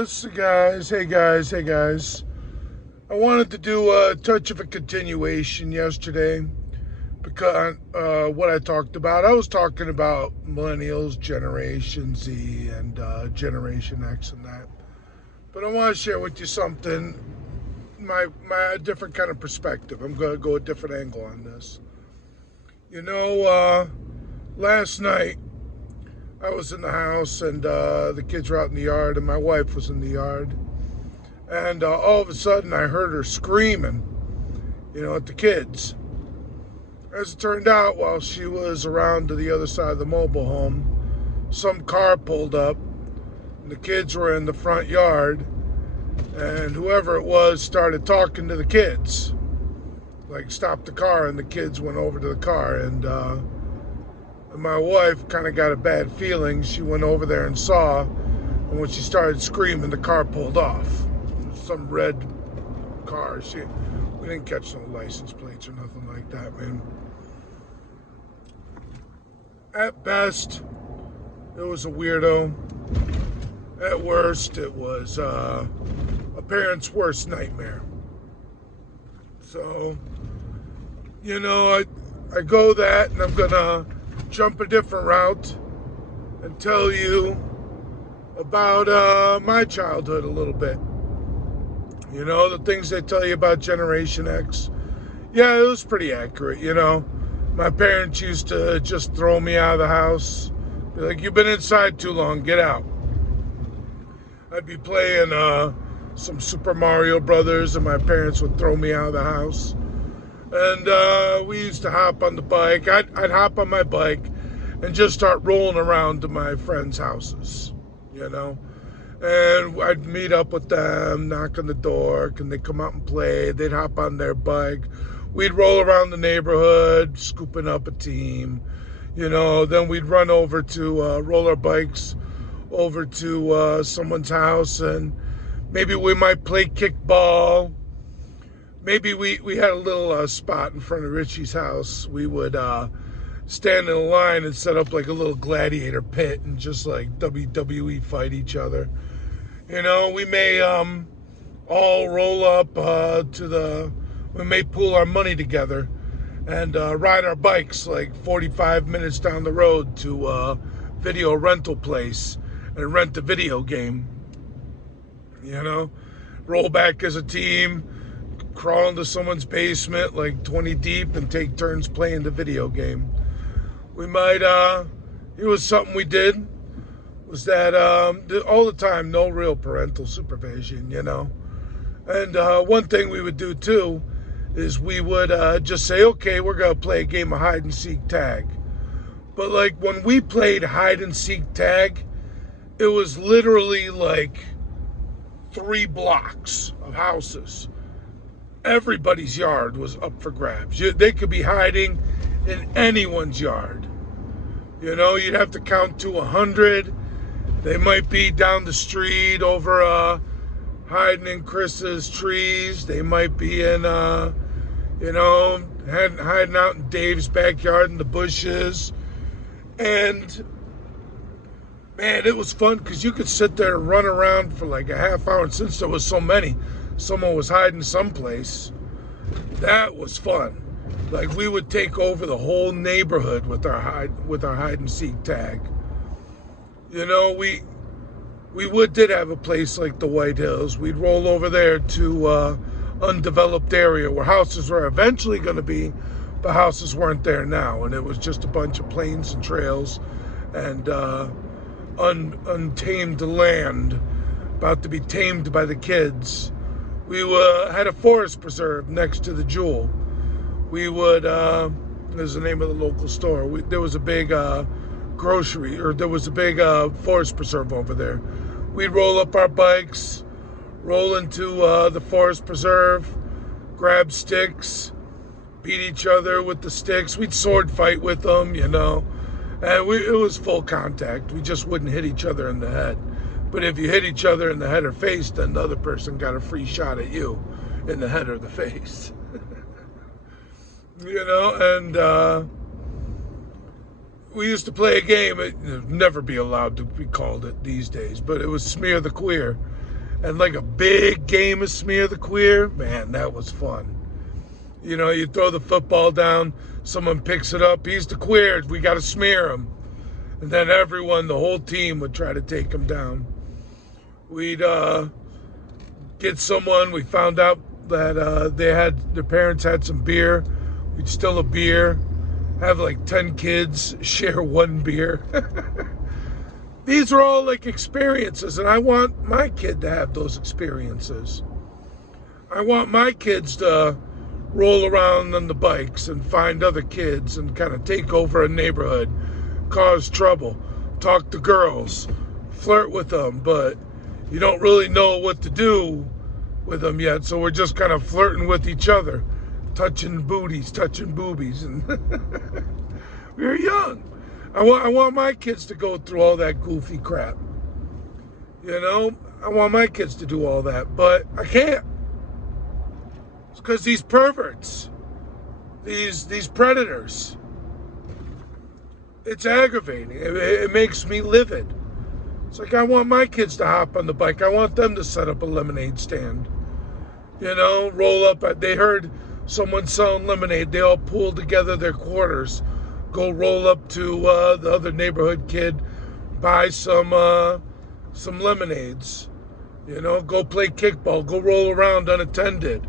Yes, guys. Hey, guys. Hey, guys. I wanted to do a touch of a continuation yesterday because what I talked about. I was talking about millennials, Generation Z, and Generation X, and that. But I want to share with you something, my different kind of perspective. I'm going to go a different angle on this. Last night I was in the house and the kids were out in the yard, and my wife was in the yard. And all of a sudden, I heard her screaming, at the kids. As it turned out, while she was around to the other side of the mobile home, some car pulled up, and the kids were in the front yard, and whoever it was started talking to the kids. Like, stopped the car, and the kids went over to the car, and my wife kind of got a bad feeling. She went over there and saw, and when she started screaming, the car pulled off. Some red car. We didn't catch no license plates or nothing like that, man. At best, it was a weirdo. At worst, it was a parent's worst nightmare. So, I go that, and I'm gonna jump a different route and tell you about my childhood a little bit. The things they tell you about Generation X. Yeah, it was pretty accurate, My parents used to just throw me out of the house. Be like, you've been inside too long, get out. I'd be playing some Super Mario Brothers, and my parents would throw me out of the house. And we used to hop on the bike. I'd hop on my bike and just start rolling around to my friends' houses, And I'd meet up with them, knock on the door, can they come out and play? They'd hop on their bike. We'd roll around the neighborhood, scooping up a team. Then we'd run over to roll our bikes over to someone's house, and maybe we might play kickball. Maybe we had a little spot in front of Richie's house. We would stand in a line and set up like a little gladiator pit and just like WWE fight each other. We may all roll up we may pool our money together and ride our bikes like 45 minutes down the road to a video rental place and rent a video game. Roll back as a team, crawl into someone's basement like 20 deep and take turns playing the video game. We might, it was something we did, was that all the time, no real parental supervision, And one thing we would do too is we would just say, okay, we're going to play a game of hide and seek tag. But like when we played hide and seek tag, it was literally like 3 blocks of houses. Everybody's yard was up for grabs. They could be hiding in anyone's yard. You'd have to count to 100. They might be down the street over hiding in Chris's trees. They might be in hiding out in Dave's backyard in the bushes. And man, it was fun because you could sit there and run around for like a half hour, and since there was so many, someone was hiding someplace. That was fun. Like we would take over the whole neighborhood with our hide and seek tag. We did have a place like the White Hills. We'd roll over there to undeveloped area where houses were eventually going to be, but houses weren't there now, and it was just a bunch of plains and trails and untamed land about to be tamed by the kids. We had a forest preserve next to the Jewel. We would, there's the name of the local store. There was a big there was a big forest preserve over there. We'd roll up our bikes, roll into the forest preserve, grab sticks, beat each other with the sticks. We'd sword fight with them, and it was full contact. We just wouldn't hit each other in the head. But if you hit each other in the head or face, then the other person got a free shot at you in the head or the face. And we used to play a game. It would never be allowed to be called it these days, but it was Smear the Queer. and like a big game of Smear the Queer, man, that was fun. You know, you throw the football down, someone picks it up, he's the queer, we got to smear him. And then everyone, the whole team would try to take him down. We'd get someone, we found out that their parents had some beer. We'd steal a beer, have like 10 kids share one beer. These are all like experiences, and I want my kid to have those experiences. I want my kids to roll around on the bikes and find other kids and kind of take over a neighborhood, cause trouble, talk to girls, flirt with them, but you don't really know what to do with them yet, so we're just kind of flirting with each other, touching booties, touching boobies, and we were young. I want my kids to go through all that goofy crap. You know, I want my kids to do all that, but I can't. It's because these perverts, these predators, it's aggravating. It makes me livid. It's like I want my kids to hop on the bike. I want them to set up a lemonade stand. You know, roll up. They heard someone selling lemonade. They all pooled together their quarters, go roll up to the other neighborhood kid, buy some lemonades. You know, go play kickball, go roll around unattended,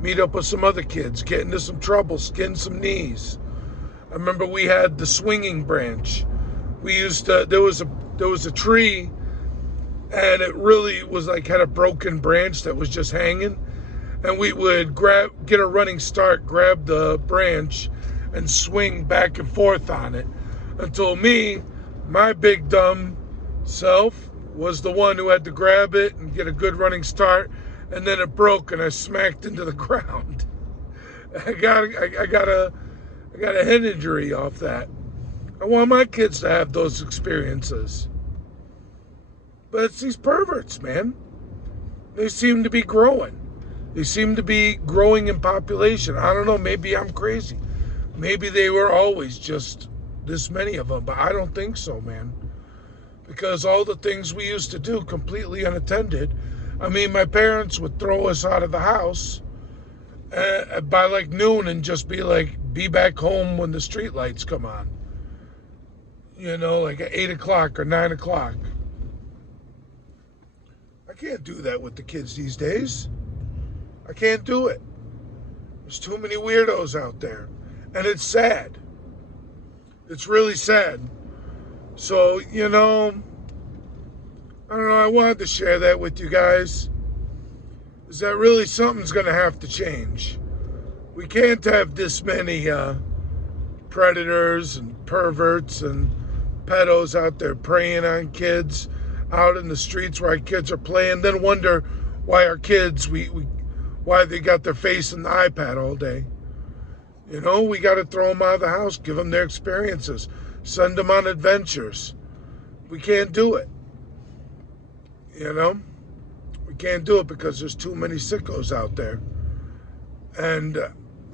meet up with some other kids, get into some trouble, skin some knees. I remember we had the swinging branch. We used to, there was a tree, and it really was like had a broken branch that was just hanging, and we would get a running start, grab the branch, and swing back and forth on it until my big dumb self, was the one who had to grab it and get a good running start, and then it broke and I smacked into the ground. I got a head injury off that. I want my kids to have those experiences. But it's these perverts, man. They seem to be growing. They seem to be growing in population. I don't know, maybe I'm crazy. Maybe they were always just this many of them, but I don't think so, man. Because all the things we used to do completely unattended. I mean, my parents would throw us out of the house by like noon and just be like, be back home when the street lights come on. You know, like at 8 o'clock or 9 o'clock. I can't do that with the kids these days. I can't do it. There's too many weirdos out there. And it's sad. It's really sad. So, you know, I don't know, I wanted to share that with you guys. Is that really something's going to have to change. We can't have this many predators and perverts and pedos out there preying on kids out in the streets where our kids are playing, then wonder why our kids, why they got their face in the iPad all day. You know, we got to throw them out of the house, give them their experiences, send them on adventures. We can't do it. You know, we can't do it because there's too many sickos out there. And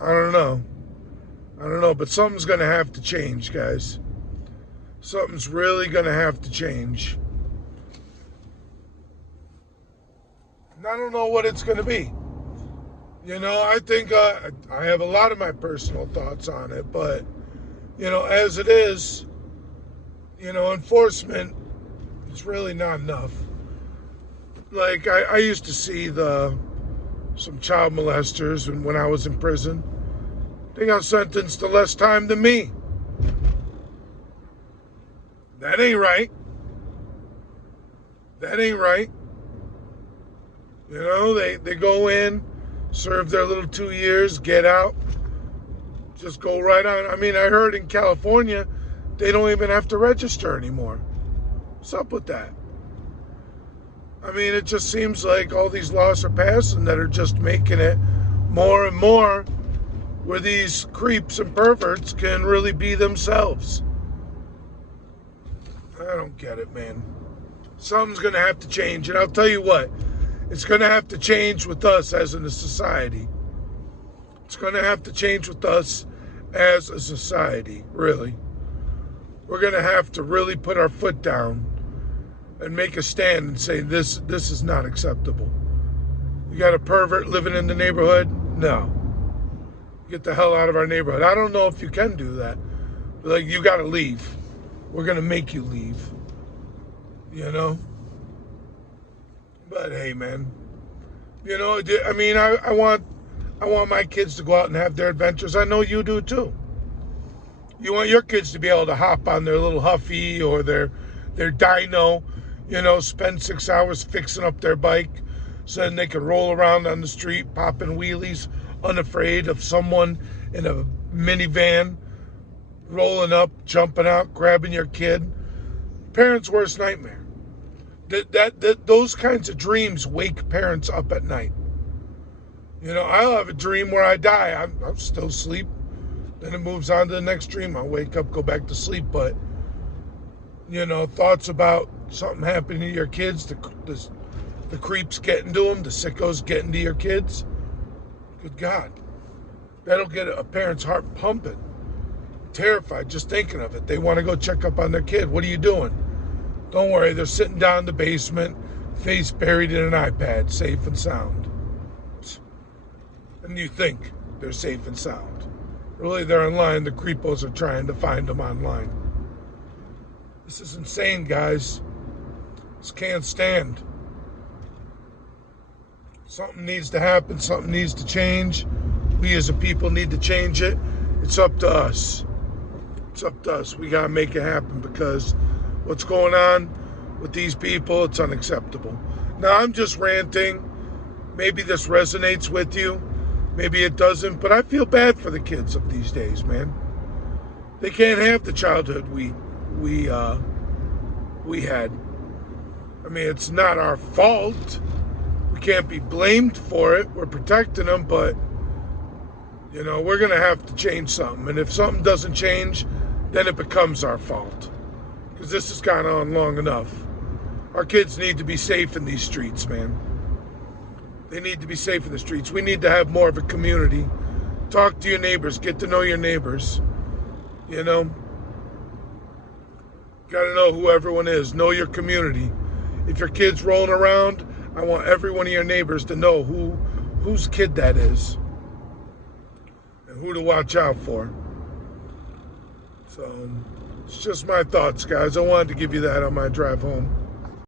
I don't know, but something's going to have to change, guys. Something's really going to have to change. And I don't know what it's going to be. You know, I think I have a lot of my personal thoughts on it, but, you know, as it is, you know, enforcement is really not enough. Like, I used to see some child molesters when I was in prison. They got sentenced to less time than me. That ain't right. That ain't right. You know, they go in, serve their little 2 years, get out, just go right on. I mean, I heard in California, they don't even have to register anymore. What's up with that? I mean, it just seems like all these laws are passing that are just making it more and more where these creeps and perverts can really be themselves. I don't get it, man. Something's going to have to change. And I'll tell you what, it's going to have to change with us as in a society. It's going to have to change with us as a society, really. We're going to have to really put our foot down and make a stand and say this is not acceptable. You got a pervert living in the neighborhood? No. Get the hell out of our neighborhood. I don't know if you can do that. But like, you got to leave. We're going to make you leave. You know? But hey, man. You know, I mean, I want my kids to go out and have their adventures. I know you do too. You want your kids to be able to hop on their little Huffy or their dyno, you know, spend 6 hours fixing up their bike so then they can roll around on the street, popping wheelies, unafraid of someone in a minivan rolling up, jumping out, grabbing your kid. Parents' worst nightmare. Those kinds of dreams wake parents up at night. You know, I'll have a dream where I die. I'm still asleep. Then it moves on to the next dream. I'll wake up, go back to sleep. But, you know, thoughts about something happening to your kids, the creeps getting to them, the sickos getting to your kids. Good God. That'll get a parent's heart pumping. Terrified just thinking of it. They want to go check up on their kid. What are you doing? Don't worry, they're sitting down in the basement, face buried in an iPad, safe and sound. And you think they're safe and sound. Really, they're online. The creepos are trying to find them online. This is insane, guys. This can't stand. Something needs to happen. Something needs to change. We as a people need to change it. It's up to us. It's up to us. We got to make it happen because what's going on with these people, it's unacceptable. Now, I'm just ranting. Maybe this resonates with you. Maybe it doesn't, but I feel bad for the kids of these days, man. They can't have the childhood we had. I mean, it's not our fault. We can't be blamed for it. We're protecting them, but, you know, we're going to have to change something. And if something doesn't change, then it becomes our fault. Because this has gone on long enough. Our kids need to be safe in these streets, man. They need to be safe in the streets. We need to have more of a community. Talk to your neighbors. Get to know your neighbors. You know? Got to know who everyone is. Know your community. If your kid's rolling around, I want every one of your neighbors to know whose kid that is. And who to watch out for. So, it's just my thoughts, guys. I wanted to give you that on my drive home.